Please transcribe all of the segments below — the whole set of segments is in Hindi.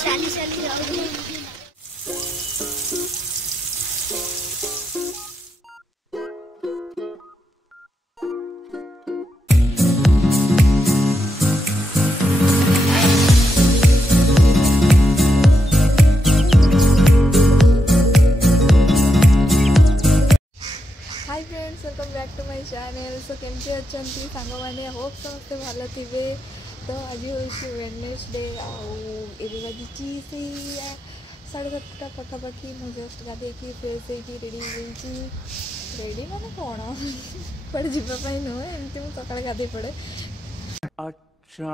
चाली चाली जाऊँ। Hi friends, welcome back to my channel. So केमती अच्छा सांग मैंने होप समस्ते भल थे। तो आज हूँ वेडनेसडे आगे बाजी से 7:30 पखापाखि मुझे जस्ट गाधे फ्रेश होगी रेडी रेडी माने कौन पड़े जावाई नुहे एमती मुझे सका गाधे पड़े। अच्छा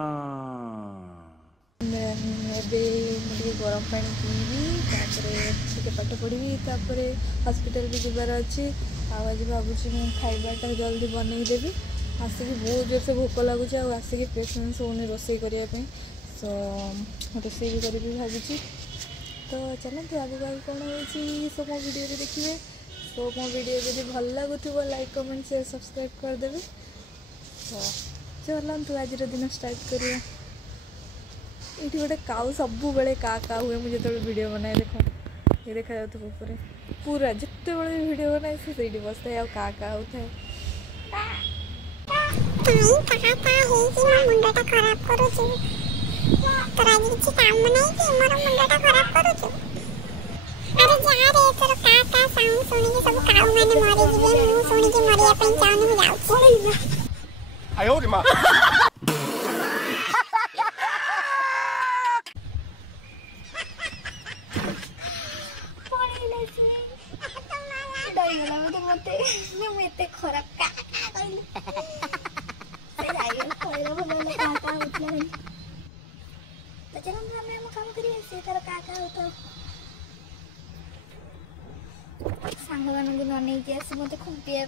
मुझे गरम पानी पीबी पाठ पढ़ी हॉस्पिटल भी जबार अच्छे। आज भावुँ मुझे खाइबाटा जल्दी बनईदेवी आसिक बहुत जोर से भोक लगुच आसिक पेशेंस होने रोसे करने। सो रोसे भी करी भावुँ। तो चलते आगे आगे कौन हो सो मो वीडियो देखिए। सो मो वीडियो जब भल लगुव लाइक कमेंट शेयर सब्सक्राइब करदेवे। तो चलतु आज दिन स्टार्ट करिए। ये गोटे काउ सब बेले का हुए मुझे जो वीडियो बनाए देख ये देखा जाऊे पूरा जिते बड़े वीडियो बनाए से बसता है का होता है। खराब सांग मान न नहीं आस मत खुंपिया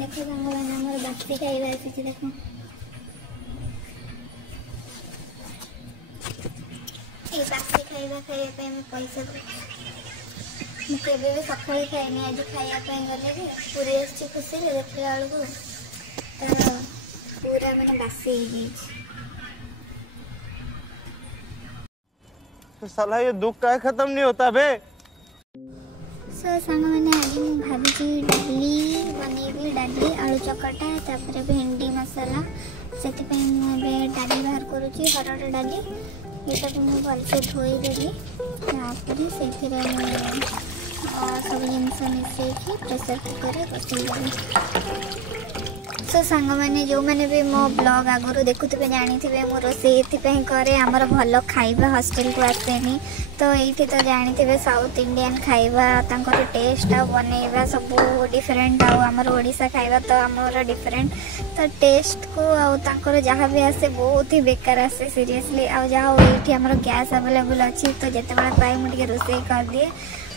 देखो सांग मैंने बासी खाइबा आसी देख ये बासी खाइबा खाइबा पैसा मुझे भी सकाल खाएनी आज खायापी गले पूरी आसी खुशी देखला बेलू तार पूरा मैंने बासी तो साला ये दुख का खत्म नहीं होता बे। सो सांग मैंने आज मुझे भाभी डाली बनईबी डाली आलू चकटा तापर भेंडी मसाला से डाली बाहर करुँची हरड़ डाली ये मुझे भलसे धोईदेली से सब जिन मिसईकी प्रेसर कुकर बसईदेली। सो सांग मैंने जो मैंने भी मो ब्लॉग आगुरी देखुवे जानी मो रोसे करे आमर भल खाइबा हॉस्टल को आसेनी। तो ये तो जानी साउथ इंडियन खाइबा तांकर टेस्ट आ बनइबा सब डिफरेंट आमर ओडिशा खाइबा तो आमर डिफरेंट। तो टेस्ट को आंकर जहाँ भी आसे बहुत ही बेकार आसे सीरियसली आ जहाँ ये आमर गैस अवेलेबल अच्छी तो जिते बड़े पाए मुझे रोसे कर दिए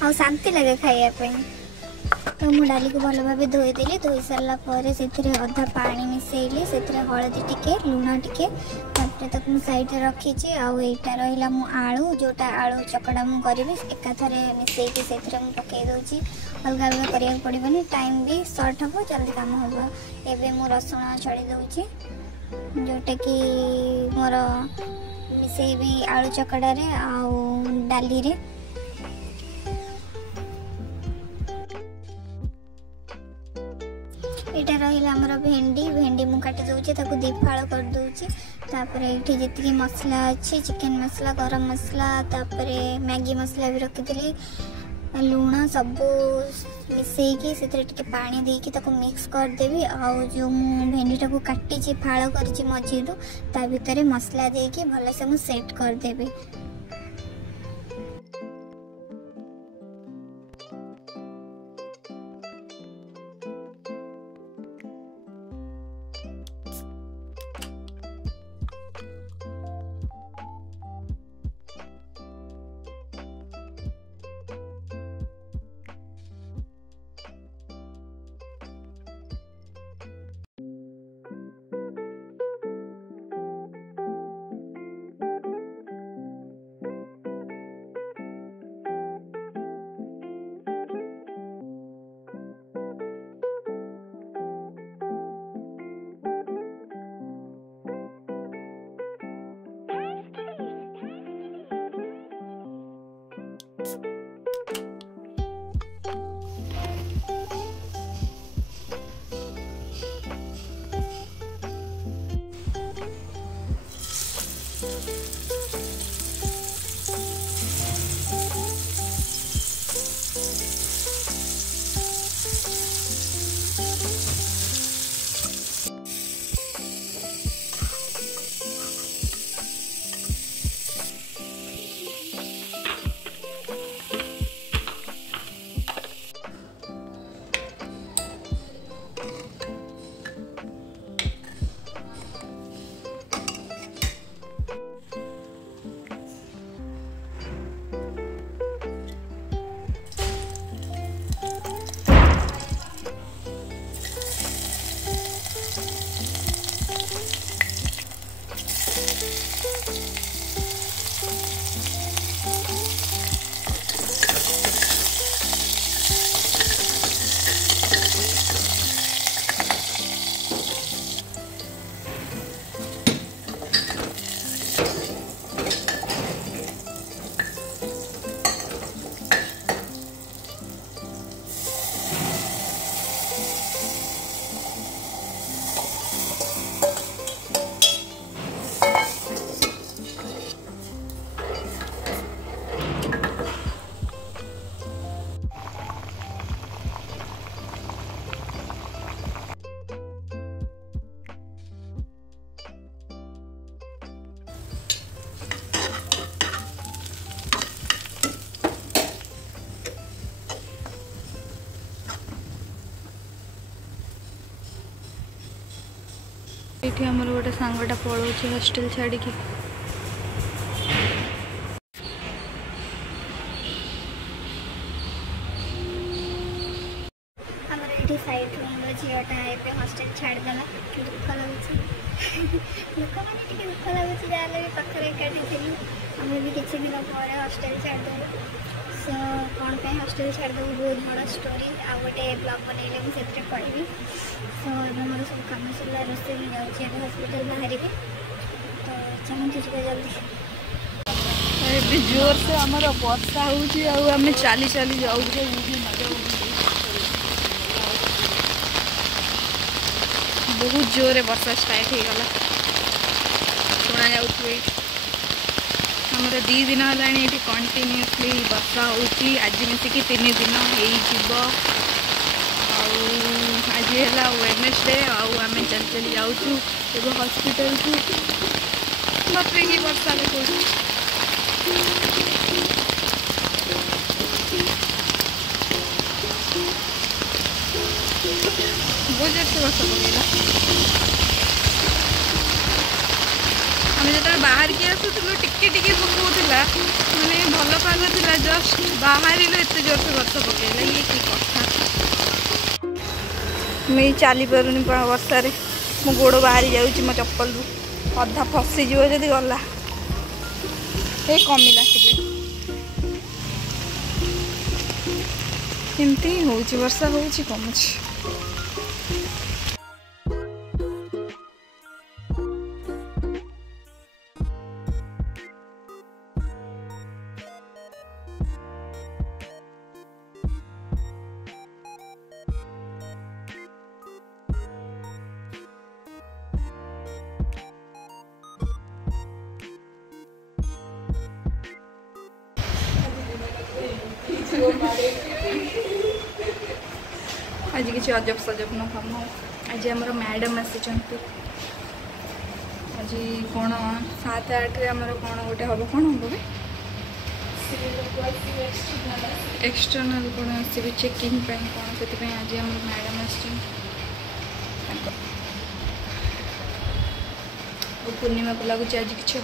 आ शांति लगे खाइबा। तो मु डाली को भल भाव धोईदेली धोई सारापर से अधा पानी मिसेली से हलदी टिके लुण टिके तक साइड रखी आईटा रहा मु आलू जोटा आलू चकड़ा मु करी एकाथरे मिसेकी से पकई दूची अलग अलग करिया पड़ोनी टाइम भी सर्ट हम जल्दी काम हम। एवं मु रसुण छड़ी दूची जोटा कि मोर मिसेबी आलू चकड़ा डाली रे। यहाँ रहा आमर भेंडी भेंडी मु काटी दूचे दी फाड़ कर दूची। ये जी मसला अच्छी चिकेन मसला गरम मसला मैगी मसला भी रखी लुण सब मिसेकी से पानी देकी ताको मिक्स करदेवी आउ जो भेंडीटा को काटी फाड़ कर मझीरू ता भितर मसला देकी भल से मु सेट करदेवी। ये आमर गोटे सांगटा पलाऊ हॉस्टल छाड़ी साइड झीटा हॉस्टल छाड़देला दुख लगुच लोक मैंने दुख लगुच जहाँ भी पाखे एकाठी थी आम भी किसी दिन पर हॉस्टल छाड़देलु सो कौन पे हॉस्टल छाड़देलु बहुत बड़ा स्टोरी आ गोटे ब्लॉग बनइले मुझे कहबी। सो मोर सब कम सरला रोसे जाऊँगी हॉस्पिटल बाहर तो चाहती जी जल्दी जोर से आमर वर्षा होमें चली चली जाऊे बहुत जोर वर्षा स्टार्ट हो गला शुणा जाऊे आमर 2 दिन है कंटिन्यूसली वर्षा होची आज मिसिकी 3 दिन हो आज है वेडनेसडे आम चल चली जाऊँ हॉस्पिटल को बापरे कि वर्षा देखो बहुत जोर से वर्षा पकेला आम जो बाहर की आसूलु टिके टिके पकाला मैंने भल पाग था जस्ट बाहर एत जोर से वर्षा पकेला ये कि कथा मुझे चली पारुनी वर्षा मो गोड़ बाहरी जाऊँगी मो चप्पल अधा फसीज जदि गला ये कमिला एमती हूँ वर्षा हूँ कमुच आज किसी अजब सजब न काम आज आमर मैडम आसी आज कौन 7-8 आमर कौन गोटे हम कौन हम एक्सटर्नाल कौन आसवे चेकिंग कौन से आज आम मैडम आस पूर्णिमा को लगुच आज कि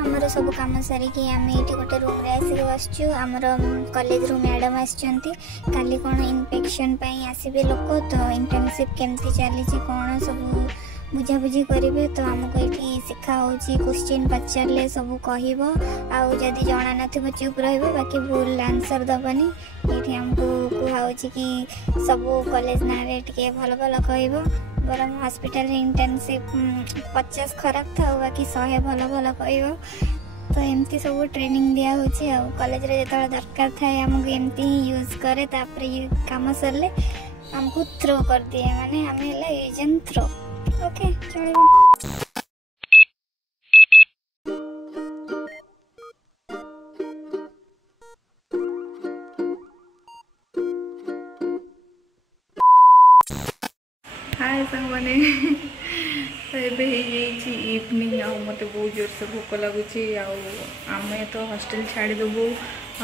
हम गला सब कम सारिकी आम ये गोटे रूम रे आसिक बसचु आमर कॉलेज रू मैडम आसचंती काली कौन इन्फेक्शन आसबे लोक तो इंटर्नशिप केमती चली कौन सब बुझाबुझी करेंगे तो आमको ये शिखा हो क्वेश्चन पचारे सब कह आदि जना न चुप बाकी भूल आंसर दबनी ये आमको कहुँ कि सब कॉलेज ना भल भल कह बरम हॉस्पिटल इंटर्नशिप 50 खराब था बाकी 100 भल भल कह तो एमती सब ट्रेनिंग दिया कॉलेज रे जो दरकार थाए आमको एमती यूज करे काम सरले आमको थ्रो कर दिए माने आम यूज एंड थ्रो ओके चलो हाय संग मैंने तो ये इवनिंग मत बहुत जोर से भोक लगुच आम तो हॉस्टल छाड़देबू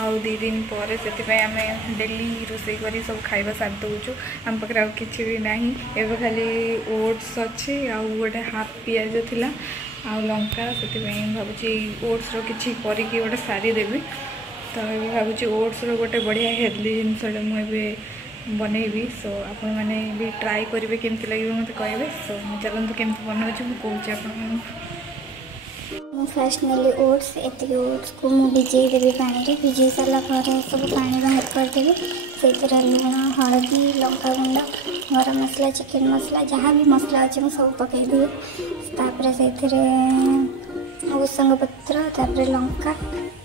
आउ 2 दिन पर से आम डेली रोषे कर सब खाଇବା सारी दौचु आम पाखे आउ कि भी ना एवं खाली ओट्स अच्छे आउ गोटे हाफ पियाज थिला आउ लंका से भावुँ ओट्स किसी करके गोटे सारी देवी तो ये भावुँ ओट्स गोटे बढ़िया हेल्दी जिनसा मुझे बनैबी सो आपण मैंने भी ट्राई करेंगे केमती लगे मत कहे सो चलते केमती बनाऊँ मुझे आप फर्स्ट नेली ओट्स एति ओट्स को मु भिजे देवी पानी रे भिजे सारा पर सब पानी बाहर करदेवी से लुण हलदी लंका गुंड गरम मसला चिकन मसला जहाँ भी मसला अच्छे मुझे सब पकईदेवी तापर से भूसंग पत्र तापर लंका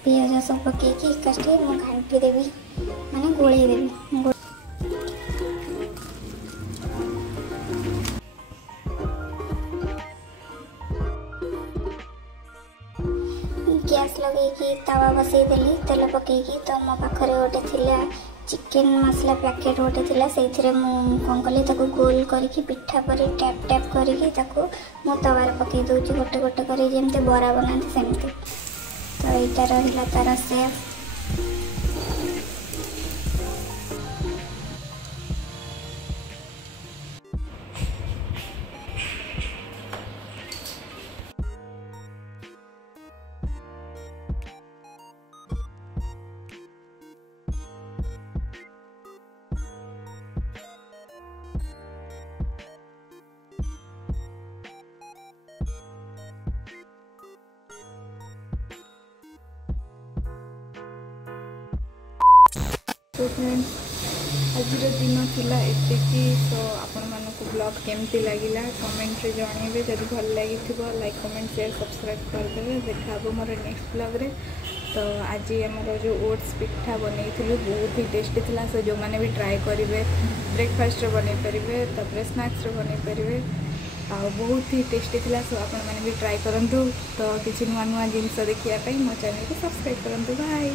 पियाज सब पकईकी काटे मु घाटी देवी माने गोलई देवी गैस लगे तावा बसई देली तेल पकईकी तो मो पाखे गोटे थिला चिकन मसला पैकेट गोटे थिला से कौन कली गोल करके पिठा पर टैप टैप करके मो तवार पकई दूची गोटे गोटे कर जमी बरा बनाते सेमती तो यहाँ रहा तार सेप तो फ्रेंड्स आज दिन थिला एतिकी तो आपण मानक ब्लॉग केमती लगिला कमेंट रे जणेबे जदि भल लागि थिबो लाइक कमेंट शेयर सब्सक्राइब कर देबे देखा मोर नेक्स्ट ब्लॉग रे तो आज हमर जो ओट्स पिठा बनै थिलु बहुत ही टेस्टी थिला से जो माने भी ट्राई करिवे ब्रेकफास्ट रे बनै परिबे तबरे स्नैक्स रे बनै परिबे आ बहुत ही टेस्टी थिला सो आपण माने भी ट्राई करंतु तो किछि नुवा नुवा जिंस देखिया पई मो चैनल को सब्सक्राइब करंतु बाय।